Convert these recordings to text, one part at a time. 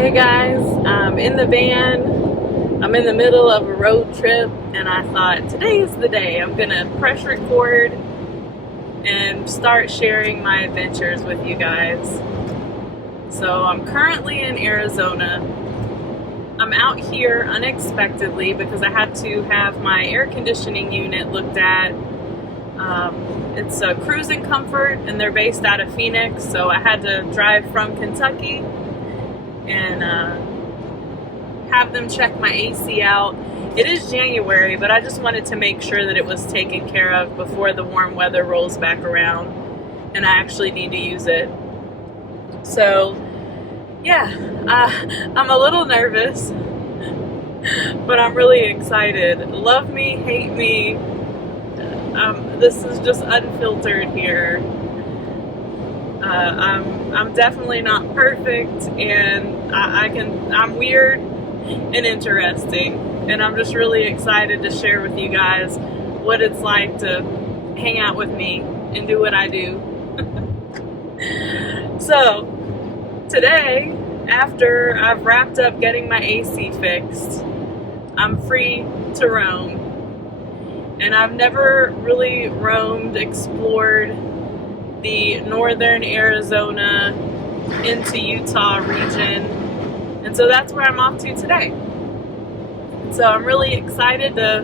Hey guys, I'm in the van. I'm in the middle of a road trip, and I thought today is the day. I'm gonna press record and start sharing my adventures with you guys. So I'm currently in Arizona. I'm out here unexpectedly because I had to have my air conditioning unit looked at. It's a Cruising Comfort, and they're based out of Phoenix, so I had to drive from Kentucky and have them check my AC out. It is January, but I just wanted to make sure that it was taken care of before the warm weather rolls back around and I actually need to use it. So yeah, I'm a little nervous, but I'm really excited. Love me, hate me. This is just unfiltered here. I'm definitely not perfect, and I'm weird and interesting, and I'm just really excited to share with you guys what it's like to hang out with me and do what I do. So today, after I've wrapped up getting my AC fixed, I'm free to roam. And I've never really explored the northern Arizona into Utah region. And so that's where I'm off to today. So I'm really excited to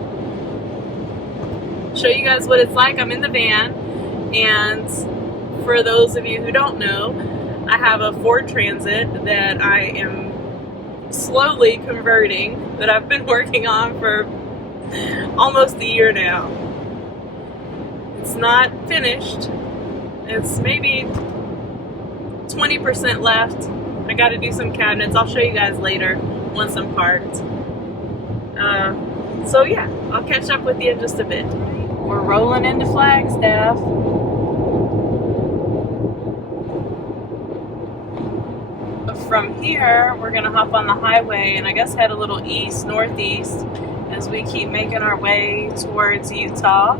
show you guys what it's like. I'm in the van, and for those of you who don't know, I have a Ford Transit that I am slowly converting, that I've been working on for almost a year now. It's not finished. It's maybe 20% left. I got to do some cabinets. I'll show you guys later once I'm parked. So yeah, I'll catch up with you in just a bit. We're rolling into Flagstaff. From here, we're gonna hop on the highway and I guess head a little northeast as we keep making our way towards Utah.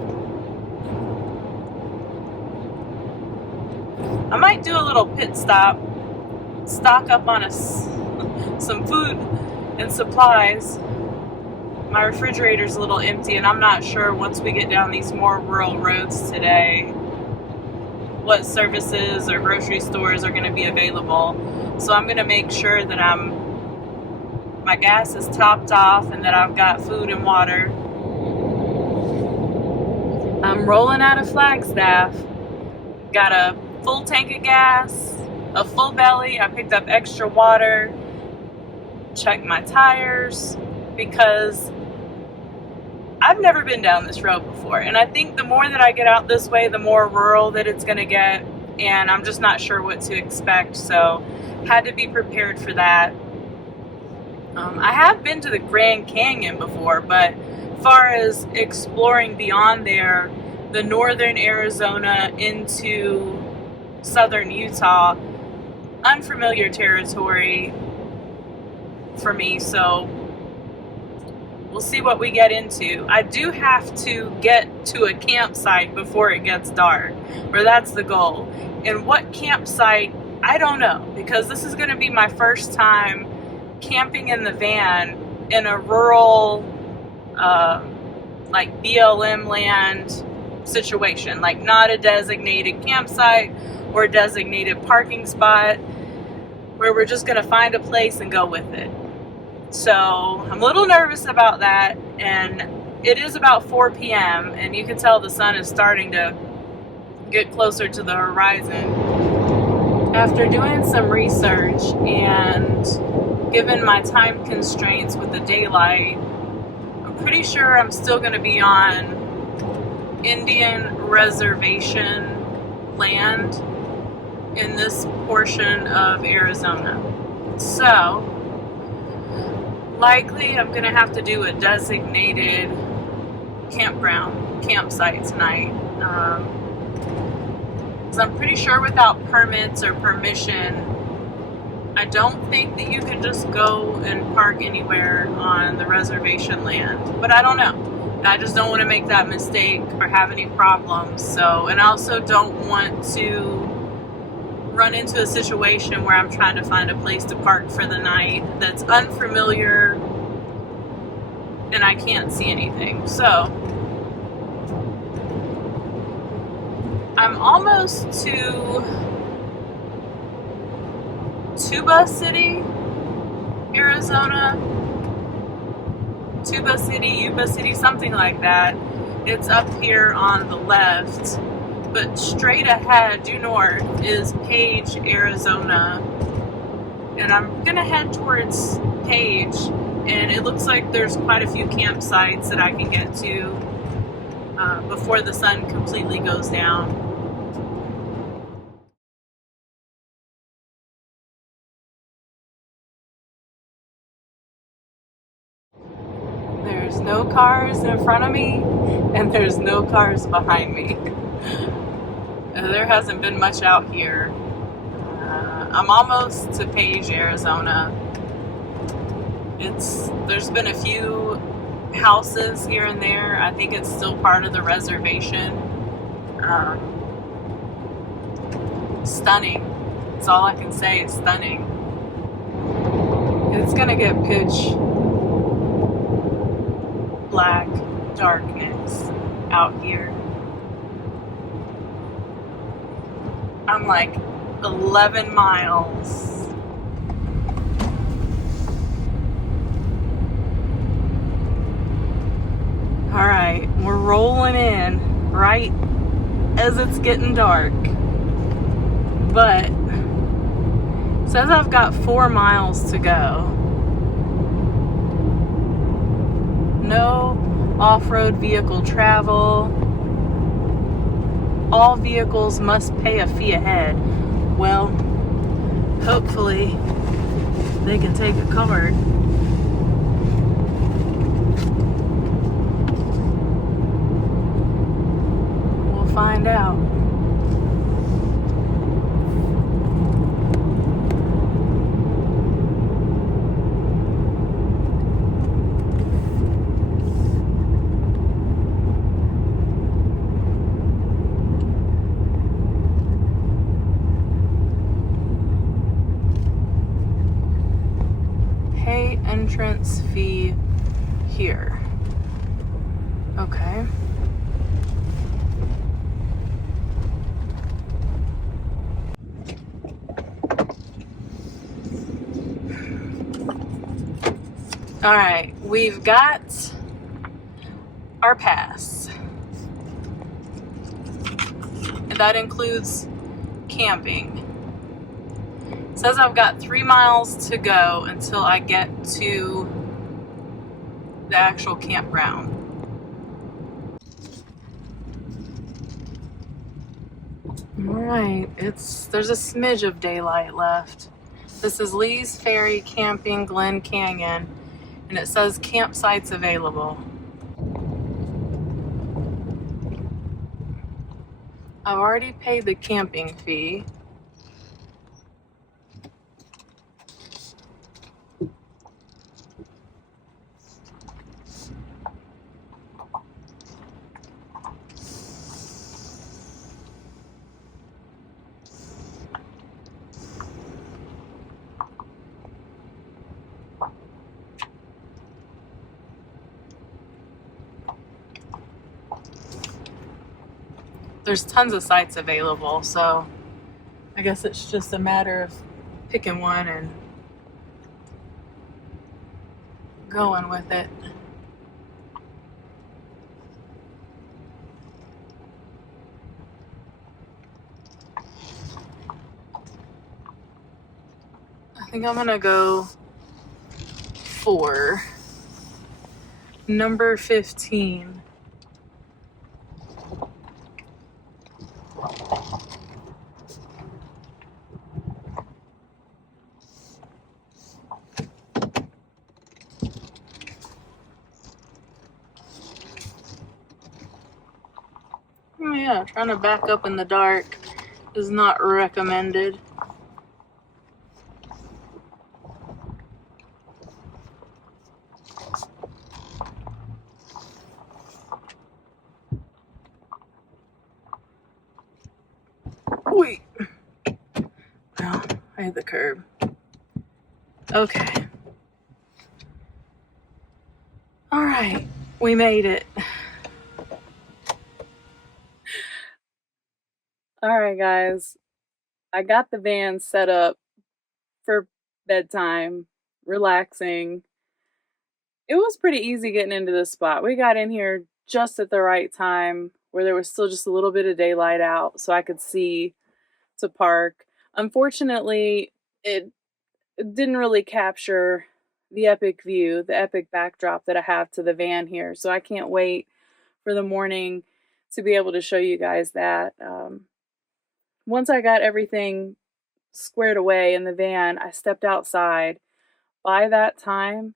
I might do a little pit stop, stock up on some food and supplies. My refrigerator's a little empty, and I'm not sure once we get down these more rural roads today what services or grocery stores are going to be available. So I'm going to make sure that my gas is topped off and that I've got food and water. I'm rolling out of Flagstaff. Got a full tank of gas, a full belly. I picked up extra water, checked my tires, because I've never been down this road before. And I think the more that I get out this way, the more rural that it's going to get. And I'm just not sure what to expect. So had to be prepared for that. I have been to the Grand Canyon before, but as far as exploring beyond there, the northern Arizona into southern Utah, unfamiliar territory for me, so we'll see what we get into. I do have to get to a campsite before it gets dark, or that's the goal. And what campsite, I don't know, because this is going to be my first time camping in the van in a rural, like BLM land situation, like not a designated campsite or a designated parking spot, where we're just going to find a place and go with it. So I'm a little nervous about that, and it is about 4 p.m. and you can tell the sun is starting to get closer to the horizon. After doing some research and given my time constraints with the daylight, I'm pretty sure I'm still going to be on Indian reservation land in this portion of Arizona. So likely I'm going to have to do a designated campsite tonight. So I'm pretty sure without permits or permission, I don't think that you can just go and park anywhere on the reservation land. But I don't know. I just don't want to make that mistake or have any problems. So, and I also don't want to run into a situation where I'm trying to find a place to park for the night that's unfamiliar and I can't see anything. So I'm almost to Tuba City, Arizona. Tuba City, Yuba City, something like that. It's up here on the left. But straight ahead, due north, is Page, Arizona. And I'm gonna head towards Page, and it looks like there's quite a few campsites that I can get to before the sun completely goes down. There's no cars in front of me, and there's no cars behind me. There hasn't been much out here. I'm almost to Page, Arizona. There's been a few houses here and there. I think it's still part of the reservation. Stunning. That's all I can say. It's stunning. It's gonna get pitch black darkness out here. I'm like 11 miles. All right, we're rolling in right as it's getting dark. But it says I've got 4 miles to go. No off-road vehicle travel. All vehicles must pay a fee ahead. Well, hopefully they can take a card. We'll find out. Entrance fee here. Okay. All right, we've got our pass. And that includes camping. It says I've got 3 miles to go until I get to the actual campground. All right, there's a smidge of daylight left. This is Lee's Ferry Camping, Glen Canyon, and it says campsites available. I've already paid the camping fee. There's tons of sites available, so I guess it's just a matter of picking one and going with it. I think I'm gonna go for number 15. Yeah, trying to back up in the dark is not recommended. Wait. I hit the curb. Okay. All right. We made it. All right, guys. I got the van set up for bedtime, relaxing. It was pretty easy getting into this spot. We got in here just at the right time where there was still just a little bit of daylight out so I could see to park. Unfortunately, it didn't really capture the epic view, the epic backdrop that I have to the van here. So I can't wait for the morning to be able to show you guys that. Once I got everything squared away in the van, I stepped outside. By that time,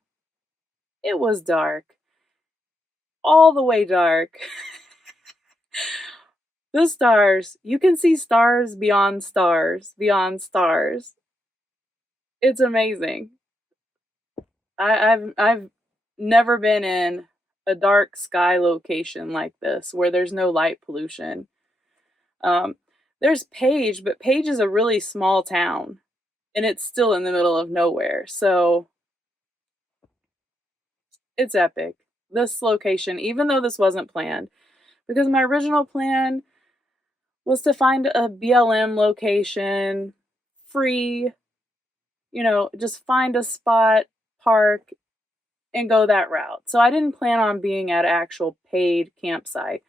it was dark. All the way dark. The stars. You can see stars beyond stars, beyond stars. It's amazing. I've never been in a dark sky location like this where there's no light pollution. Um, there's Page, but Page is a really small town, and it's still in the middle of nowhere. So it's epic. This location, even though this wasn't planned, because my original plan was to find a BLM location, free, just find a spot, park, and go that route. So I didn't plan on being at an actual paid campsite.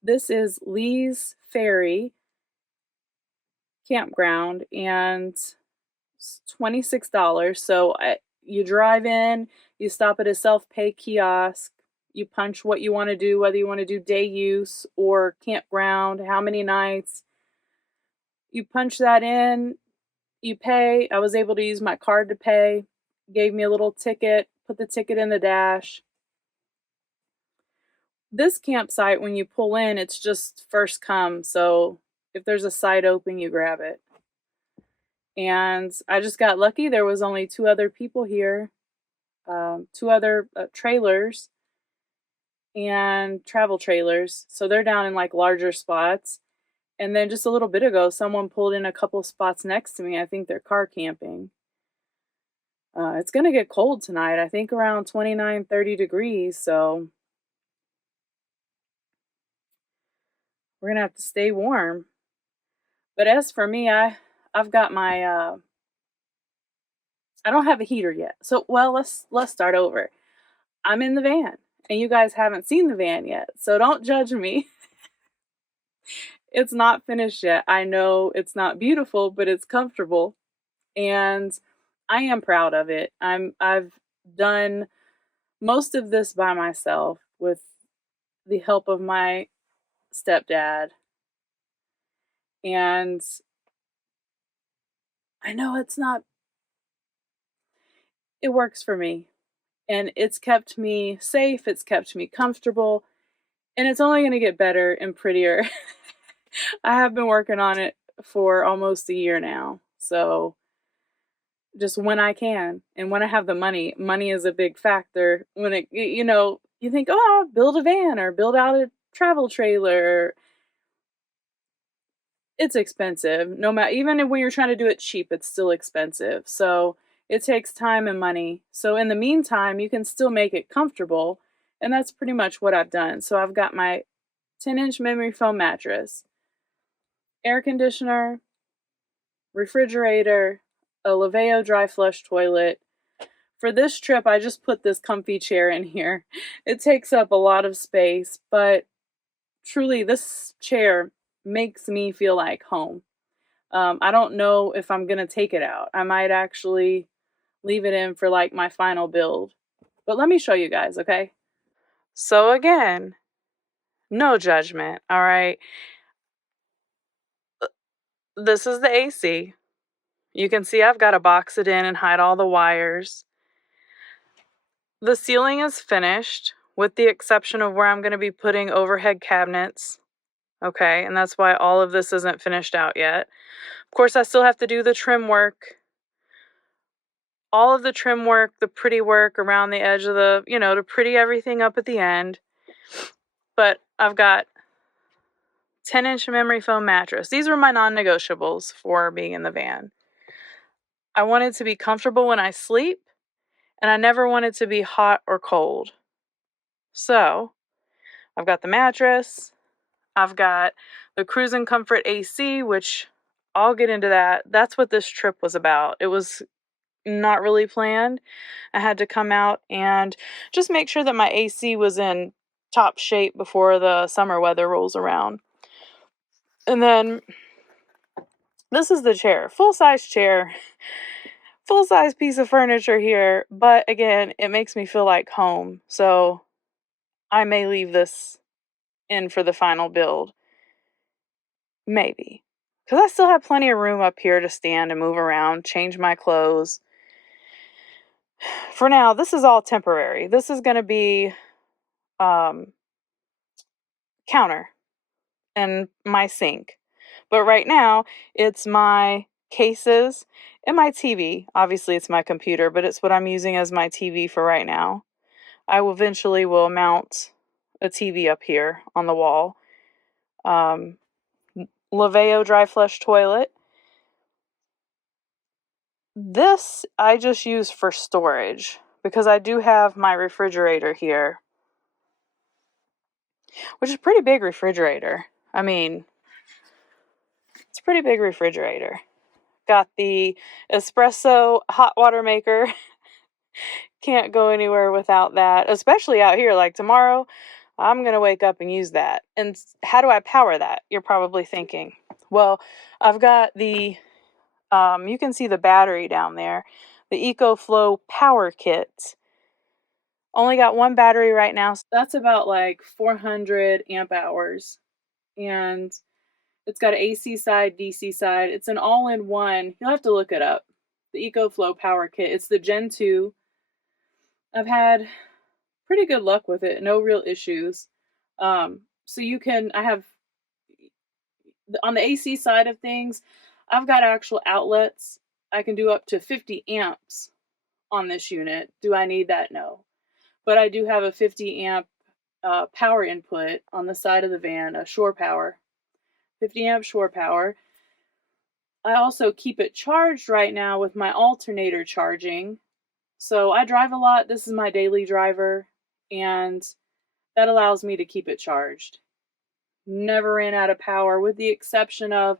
This is Lee's Ferry campground, and it's $26. So you drive in, you stop at a self-pay kiosk, you punch what you want to do, whether you want to do day use or campground, how many nights. You punch that in, you pay. I was able to use my card to pay. Gave me a little ticket, put the ticket in the dash. This campsite, when you pull in, it's just first come. So if there's a site open, you grab it. And I just got lucky. There was only 2 other people here, 2 other trailers and travel trailers. So they're down in like larger spots. And then just a little bit ago, someone pulled in a couple spots next to me. I think they're car camping. It's going to get cold tonight. I think around 29, 30 degrees. So we're going to have to stay warm. But as for me, I've got my I don't have a heater yet. So let's start over. I'm in the van, and you guys haven't seen the van yet. So don't judge me. It's not finished yet. I know it's not beautiful, but it's comfortable. And I am proud of it. I've done most of this by myself with the help of my stepdad. And I know it works for me. And it's kept me safe, it's kept me comfortable, and it's only going to get better and prettier. I have been working on it for almost a year now. So just when I can and when I have the money is a big factor. When you think, oh, I'll build a van or build out a travel trailer. It's expensive. No matter, even when you're trying to do it cheap, it's still expensive. So it takes time and money. So in the meantime, you can still make it comfortable. And that's pretty much what I've done. So I've got my 10-inch memory foam mattress, air conditioner, refrigerator, a Laveo dry flush toilet. For this trip, I just put this comfy chair in here. It takes up a lot of space, but truly this chair makes me feel like home. I don't know if I'm going to take it out. I might actually leave it in for like my final build. But let me show you guys, okay? So again, no judgment, all right? This is the AC. You can see I've got to box it in and hide all the wires. The ceiling is finished, with the exception of where I'm going to be putting overhead cabinets. Okay, and that's why all of this isn't finished out yet. Of course, I still have to do the trim work. All of the trim work, the pretty work around the edge of to pretty everything up at the end. But I've got 10-inch memory foam mattress. These were my non-negotiables for being in the van. I want it to be comfortable when I sleep, and I never want it to be hot or cold. So, I've got the mattress, I've got the Cruising Comfort AC, which I'll get into that. That's what this trip was about. It was not really planned. I had to come out and just make sure that my AC was in top shape before the summer weather rolls around. And then this is the chair, full-size chair, full-size piece of furniture here, but again, it makes me feel like home. So I may leave this in for the final build. Maybe. Because I still have plenty of room up here to stand and move around, change my clothes. For now, this is all temporary. This is going to be counter and my sink. But right now, it's my cases and my TV. Obviously, it's my computer, but it's what I'm using as my TV for right now. I will eventually mount a TV up here on the wall. Laveo dry flush toilet. This I just use for storage because I do have my refrigerator here, which is a pretty big refrigerator. I mean, it's a pretty big refrigerator. Got the espresso hot water maker. Can't go anywhere without that, especially out here. Like tomorrow, I'm going to wake up and use that. And how do I power that? You're probably thinking. Well, I've got the, you can see the battery down there, the EcoFlow Power Kit. Only got one battery right now. So that's about like 400 amp hours. And it's got an AC side, DC side. It's an all-in-one. You'll have to look it up. The EcoFlow Power Kit. It's the Gen 2. I've had pretty good luck with it. No real issues. So you can, I have, on the AC side of things, I've got actual outlets. I can do up to 50 amps on this unit. Do I need that? No. But I do have a 50 amp power input on the side of the van, a shore power. 50 amp shore power. I also keep it charged right now with my alternator charging. So I drive a lot. This is my daily driver, and that allows me to keep it charged. Never ran out of power, with the exception of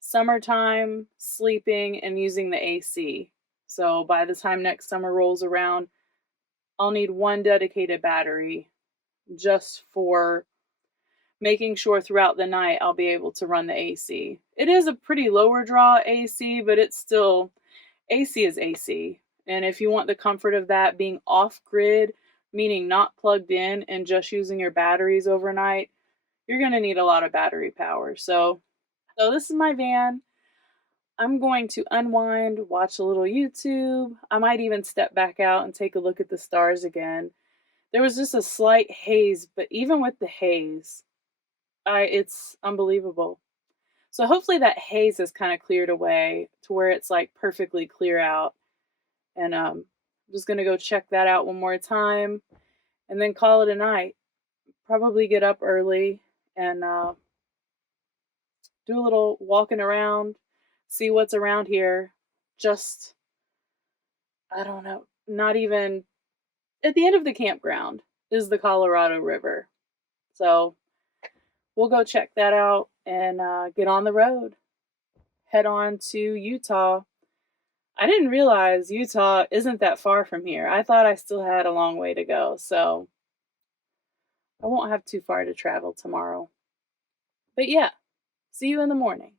summertime, sleeping, and using the AC. So by the time next summer rolls around, I'll need one dedicated battery just for making sure throughout the night I'll be able to run the AC. It is a pretty lower draw AC, but it's still, AC is AC. And if you want the comfort of that being off-grid, meaning not plugged in and just using your batteries overnight, you're going to need a lot of battery power. So this is my van. I'm going to unwind, watch a little YouTube. I might even step back out and take a look at the stars again. There was just a slight haze, but even with the haze, it's unbelievable. So hopefully that haze is kind of cleared away to where it's like perfectly clear out. And I'm just going to go check that out one more time and then call it a night. Probably get up early and do a little walking around, see what's around here. Just, I don't know, not even at the end of the campground is the Colorado River. So we'll go check that out and get on the road. Head on to Utah. I didn't realize Utah isn't that far from here. I thought I still had a long way to go. So I won't have too far to travel tomorrow. But yeah, see you in the morning.